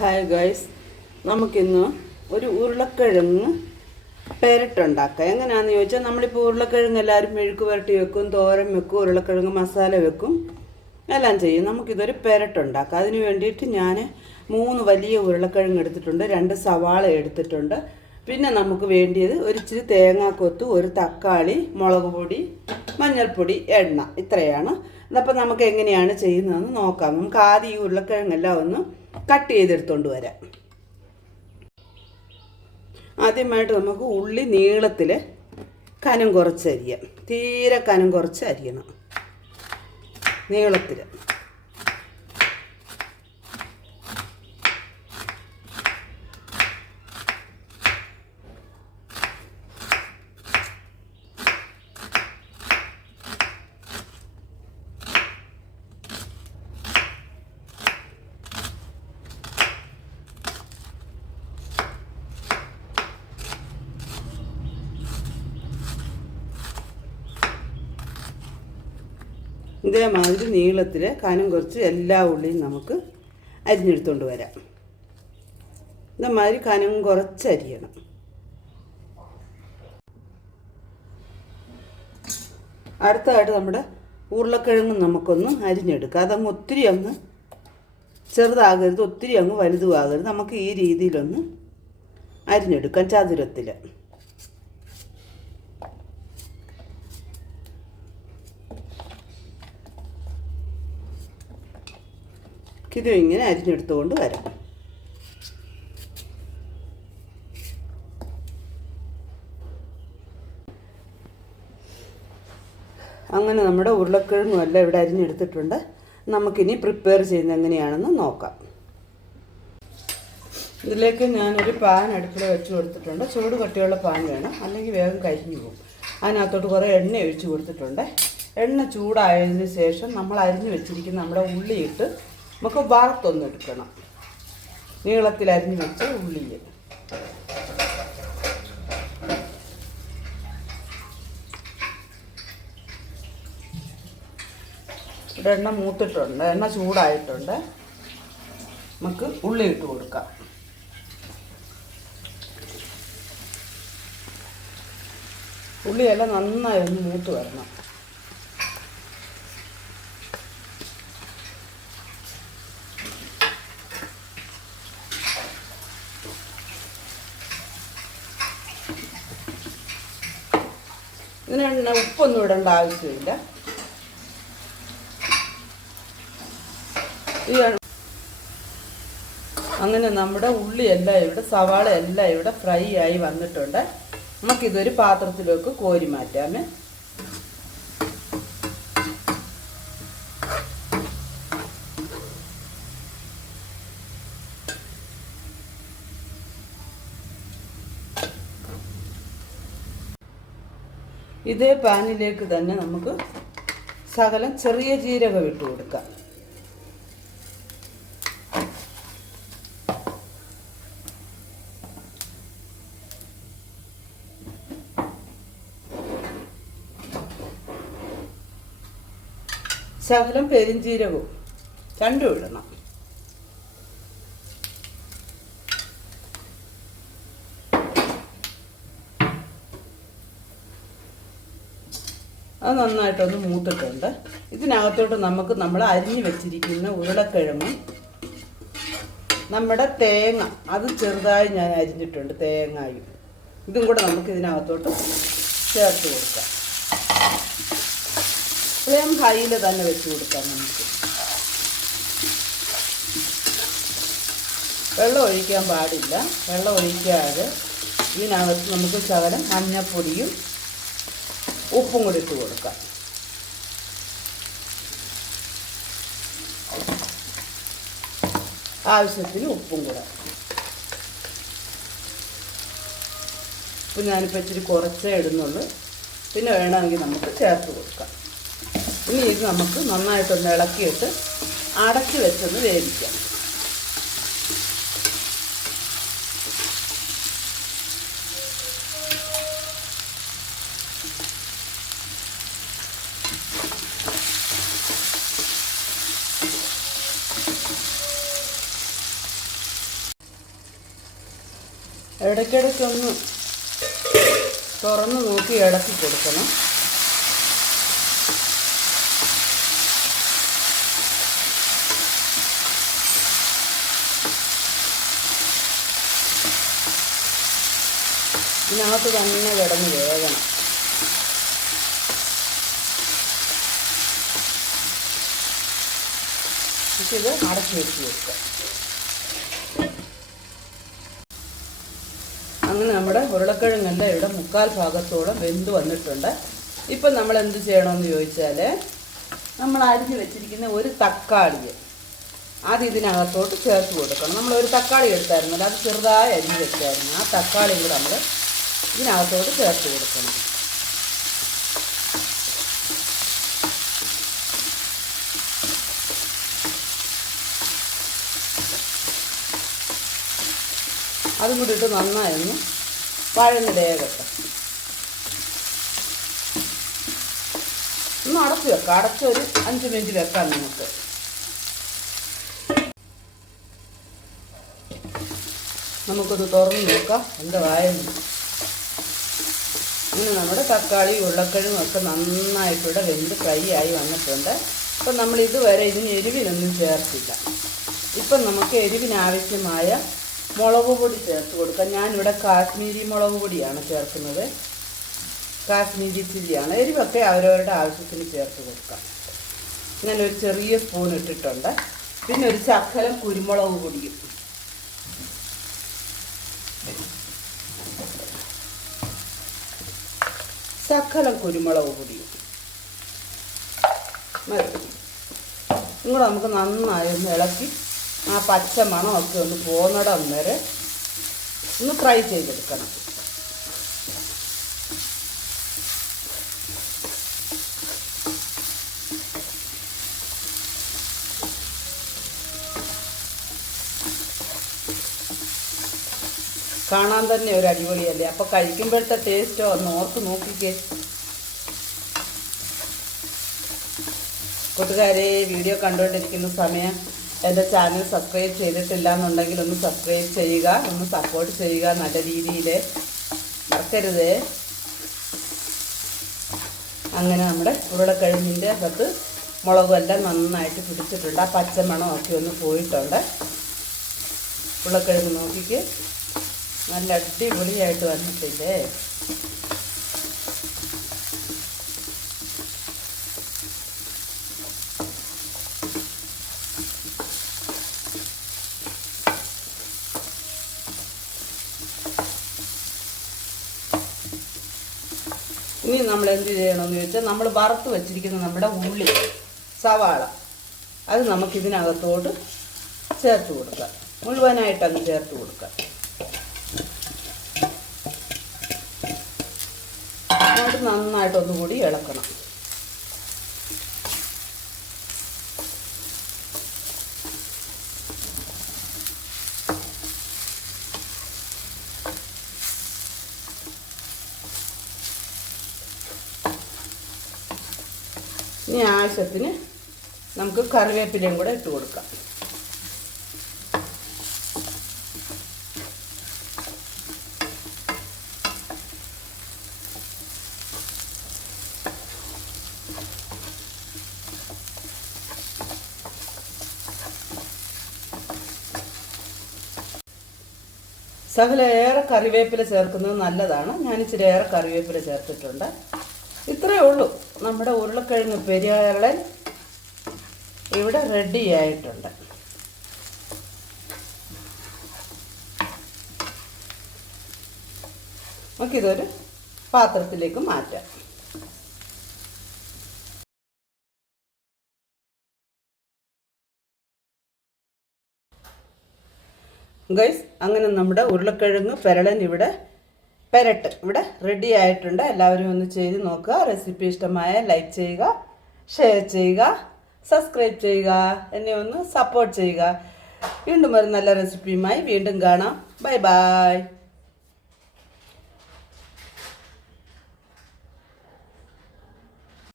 Hi guys, നമുക്കിന്ന് ഒരു ഉരുളക്കിഴങ്ങ് പെരട്ടുണ്ടാക്കാം. എങ്ങനെയാണെന്ന് ചോദിച്ചാൽ, നമ്മളിപ്പോൾ ഉരുളക്കിഴങ്ങ് എല്ലാവരും മെഴുക്ക് പുരട്ടി വെക്കും, തോരൻ വെക്കും, ഉരുളക്കിഴങ്ങ് മസാല വെക്കും, എല്ലാം ചെയ്യും. നമുക്കിതൊരു പെരട്ടുണ്ടാക്കാം. അതിന് വേണ്ടിയിട്ട് ഞാൻ 3 വലിയ ഉരുളക്കിഴങ്ങ് എടുത്തിട്ടുണ്ട്, 2 സവാള എടുത്തിട്ടുണ്ട്. പിന്നെ നമുക്ക് വേണ്ടിയത് ഒരു ഇച്ചിരി തേങ്ങാക്കൊത്ത്, ഒരു തക്കാളി, മുളക് പൊടി, മഞ്ഞൾപ്പൊടി, എണ്ണ, ഇത്രയാണ്. അപ്പോൾ നമുക്ക് എങ്ങനെയാണ് ചെയ്യുന്നതെന്ന് നോക്കാം. നമുക്ക് ആദ്യം ഈ ഉരുളക്കിഴങ്ങെല്ലാം ഒന്ന് കട്ട് ചെയ്തെടുത്തോണ്ട് വരാം. ആദ്യമായിട്ട് നമുക്ക് ഉള്ളി നീളത്തിൽ കനം കുറച്ച് അരിയാം. തീരെ കനം കുറച്ച് അരിയണം, നീളത്തിൽ. ഇതേമാതിരി നീളത്തിൽ കനം കുറച്ച് എല്ലാ ഉള്ളിയും നമുക്ക് അരിഞ്ഞെടുത്തുകൊണ്ട് വരാം. ഇതേമാതിരി കനം കുറച്ച് അരിയണം. അടുത്തതായിട്ട് നമ്മുടെ ഉരുളക്കിഴങ്ങ് നമുക്കൊന്ന് അരിഞ്ഞെടുക്കാം. അതങ്ങ് ഒത്തിരി അങ്ങ് ചെറുതാകരുത്, ഒത്തിരി അങ്ങ് വലുതുമാകരുത്. നമുക്ക് ഈ രീതിയിലൊന്ന് അരിഞ്ഞെടുക്കാം, ചതുരത്തിൽ. ഇതും ഇങ്ങനെ അരിഞ്ഞെടുത്തുകൊണ്ട് വരാം. അങ്ങനെ നമ്മുടെ ഉരുളക്കിഴങ്ങും എല്ലാം ഇവിടെ അരിഞ്ഞെടുത്തിട്ടുണ്ട്. നമുക്കിനി പ്രിപ്പയർ ചെയ്യുന്നത് എങ്ങനെയാണെന്ന് നോക്കാം. ഇതിലേക്ക് ഞാനൊരു പാൻ അടുപ്പിൽ വെച്ച് കൊടുത്തിട്ടുണ്ട്. ചൂട് കട്ടിയുള്ള പാൻ വേണം, അല്ലെങ്കിൽ വേഗം കരിഞ്ഞു പോകും. അതിനകത്തോട്ട് കുറേ എണ്ണ ഒഴിച്ച് കൊടുത്തിട്ടുണ്ട്. എണ്ണ ചൂടായതിന് ശേഷം നമ്മൾ അരിഞ്ഞു വെച്ചിരിക്കുന്ന നമ്മുടെ ഉള്ളിയിട്ട് നമുക്ക് വറുത്തൊന്ന് എടുക്കണം. നീളത്തിൽ അരിഞ്ഞു വെച്ച ഉള്ളിയിൽ ഇവിടെ എണ്ണ മൂത്തിട്ടുണ്ട്, എണ്ണ ചൂടായിട്ടുണ്ട്. നമുക്ക് ഉള്ളി ഇട്ട് കൊടുക്കാം. ഉള്ളിയെല്ലാം നന്നായി ഒന്ന് മൂത്ത് വരണം. ഇതിന് ഉപ്പൊന്നും ഇടേണ്ട ആവശ്യമില്ല. അങ്ങനെ നമ്മുടെ ഉള്ളിയെല്ലാം ഇവിടെ, സവാള എല്ലാം ഇവിടെ ഫ്രൈ ആയി വന്നിട്ടുണ്ട്. നമുക്കിതൊരു പാത്രത്തിലേക്ക് കോരി മാറ്റാമേ. ഇതേ പാനിലേക്ക് തന്നെ നമുക്ക് ശകലം ചെറിയ ജീരകം ഇട്ട് കൊടുക്കാം. ശകലം പെരിഞ്ജീരകവും രണ്ടും ഇടണം. അത് നന്നായിട്ടൊന്ന് മൂത്തിട്ടുണ്ട്. ഇതിനകത്തോട്ട് നമുക്ക് നമ്മൾ അരിഞ്ഞു വെച്ചിരിക്കുന്ന ഉരുളക്കിഴങ്ങും നമ്മുടെ തേങ്ങ, അത് ചെറുതായി ഞാൻ അരിഞ്ഞിട്ടുണ്ട്, തേങ്ങയും ഇതും കൂടെ നമുക്ക് ഇതിനകത്തോട്ട് ചേർത്ത് കൊടുക്കാം. ഫ്ലെയിം ഹൈയിൽ തന്നെ വെച്ച് കൊടുക്കാം. നമുക്ക് വെള്ളം ഒഴിക്കാൻ പാടില്ല. വെള്ളം ഒഴിക്കാതെ ഇതിനകത്ത് നമുക്ക് ശകലം മഞ്ഞൾപ്പൊടിയും ഉപ്പും കൂടി ഇട്ട് കൊടുക്കാം. ആവശ്യത്തിന് ഉപ്പും കൂടെ. ഉപ്പ് ഞാനിപ്പോൾ ഇച്ചിരി കുറച്ചേ ഇടുന്നുള്ളൂ, പിന്നെ വേണമെങ്കിൽ നമുക്ക് ചേർത്ത് കൊടുക്കാം. ഇനി ഇത് നമുക്ക് നന്നായിട്ടൊന്ന് ഇളക്കിയിട്ട് അടച്ച് വെച്ചൊന്ന് വേവിക്കാം. ഇടയ്ക്കിടയ്ക്കൊന്ന് തുറന്ന് നോക്കി ഇളക്കി കൊടുക്കണം. ഇതിനകത്ത് തന്നെ കിടന്ന് വേകണം. ഇത് അടച്ചു വെച്ച് വെക്കുക. അങ്ങനെ നമ്മുടെ ഉരുളക്കിഴങ്ങെല്ലാം ഇവിടെ 1/4 ഭാഗത്തോളം വെന്ത് വന്നിട്ടുണ്ട്. ഇപ്പം നമ്മൾ എന്ത് ചെയ്യണമെന്ന് ചോദിച്ചാൽ, നമ്മൾ അരിഞ്ഞ് വെച്ചിരിക്കുന്ന ഒരു തക്കാളി അത് ഇതിനകത്തോട്ട് ചേർത്ത് കൊടുക്കണം. നമ്മൾ ഒരു തക്കാളി എടുത്തായിരുന്നല്ലോ, അത് ചെറുതായി അരിഞ്ഞ് വെച്ചായിരുന്നു. ആ തക്കാളിയും കൂടെ നമ്മൾ ഇതിനകത്തോട്ട് ചേർത്ത് കൊടുക്കണം. അതും കൂടി ഇട്ട് നന്നായൊന്ന് വഴന്നിടേകട്ടെ. ഒന്ന് അടച്ച് വെക്കാം. അടച്ചൊരു 5 മിനിറ്റ് വെക്കാം നമുക്ക്. നമുക്കൊന്ന് തുറന്ന് നോക്കാം എന്തായിരുന്നു. അങ്ങനെ നമ്മുടെ തക്കാളി ഉരുളക്കിഴങ്ങും ഒക്കെ നന്നായിട്ടിവിടെ വെന്ത് ഫ്രൈ ആയി വന്നിട്ടുണ്ട്. അപ്പം നമ്മൾ ഇതുവരെ ഇതിന് എരിവിനൊന്നും ചേർത്തില്ല. ഇപ്പം നമുക്ക് എരിവിനാവശ്യമായ മുളക് പൊടി ചേർത്ത് കൊടുക്കാം. ഞാനിവിടെ കാശ്മീരി മുളക് പൊടിയാണ് ചേർക്കുന്നത്. കാശ്മീരി ചില്ലിയാണ്. എരിവൊക്കെ അവരവരുടെ ആവശ്യത്തിന് ചേർത്ത് കൊടുക്കാം. ഇങ്ങനെ ഒരു ചെറിയ സ്പൂൺ ഇട്ടിട്ടുണ്ട്. പിന്നെ ഒരു ശകലം കുരുമുളക് പൊടിയും. ശകലം കുരുമുളക് പൊടിയും മതി. ഇങ്ങോട്ട് നമുക്ക് നന്നായി ഒന്ന് ഇളക്കി ആ പച്ച മണമൊക്കെ ഒന്ന് പോകുന്നിടം വരെ ഒന്ന് ഫ്രൈ ചെയ്തെടുക്കണം. കാണാൻ തന്നെ ഒരു അടിപൊളിയല്ലേ. അപ്പോൾ കഴിക്കുമ്പോഴത്തെ ടേസ്റ്റോ ഒന്ന് ഓർത്ത് നോക്കിക്കേ. കൂട്ടുകാരെ, വീഡിയോ കണ്ടുകൊണ്ടിരിക്കുന്ന സമയം എൻ്റെ ചാനൽ സബ്സ്ക്രൈബ് ചെയ്തിട്ടില്ല എന്നുണ്ടെങ്കിൽ ഒന്ന് സബ്സ്ക്രൈബ് ചെയ്യുക, ഒന്ന് സപ്പോർട്ട് ചെയ്യുക നല്ല രീതിയിൽ, മറക്കരുത്. അങ്ങനെ നമ്മുടെ ഉരുളക്കിഴങ്ങിൻ്റെ അകത്ത് മുളകും എല്ലാം നന്നായിട്ട് പിടിച്ചിട്ടുണ്ട്. ആ പച്ചമണമൊക്കെ ഒന്ന് പോയിട്ടുണ്ട്. ഉരുളക്കിഴങ്ങ് നോക്കിക്ക് നല്ല അടിപൊളിയായിട്ട് വന്നിട്ടില്ലേ. ഇനി നമ്മൾ എന്ത് ചെയ്യണമെന്ന് ചോദിച്ചാൽ, നമ്മൾ വറുത്ത് വെച്ചിരിക്കുന്ന നമ്മുടെ ഉള്ളി, സവാള, അത് നമുക്കിതിനകത്തോട്ട് ചേർത്ത് കൊടുക്കാം. മുഴുവനായിട്ടങ്ങ് ചേർത്ത് കൊടുക്കാം. അത് നന്നായിട്ടൊന്നുകൂടി ഇളക്കണം. ഇനി ആവശ്യത്തിന് നമുക്ക് കറിവേപ്പിലയും കൂടെ ഇട്ട് കൊടുക്കാം. ശകലേറെ കറിവേപ്പില ചേർക്കുന്നത് നല്ലതാണ്. ഞാൻ ഇച്ചിരി ഏറെ കറിവേപ്പില ചേർത്തിട്ടുണ്ട്. ഇത്രയേ ഉള്ളൂ. നമ്മുടെ ഉരുളക്കിഴങ്ങ് പെരിയാളൻ ഇവിടെ റെഡി ആയിട്ടുണ്ട്. നമുക്കിതൊരു പാത്രത്തിലേക്ക് മാറ്റാം. ഗൈസ്, അങ്ങനെ നമ്മുടെ ഉരുളക്കിഴങ്ങ് പെരട്ട് ഇവിടെ റെഡി ആയിട്ടുണ്ട്. എല്ലാവരും ഒന്ന് ചെയ്ത് നോക്കുക. റെസിപ്പി ഇഷ്ടമായ ലൈക്ക് ചെയ്യുക, ഷെയർ ചെയ്യുക, സബ്സ്ക്രൈബ് ചെയ്യുക, എന്നെ ഒന്ന് സപ്പോർട്ട് ചെയ്യുക. വീണ്ടും ഒരു നല്ല റെസിപ്പിയുമായി വീണ്ടും കാണാം. Bye bye.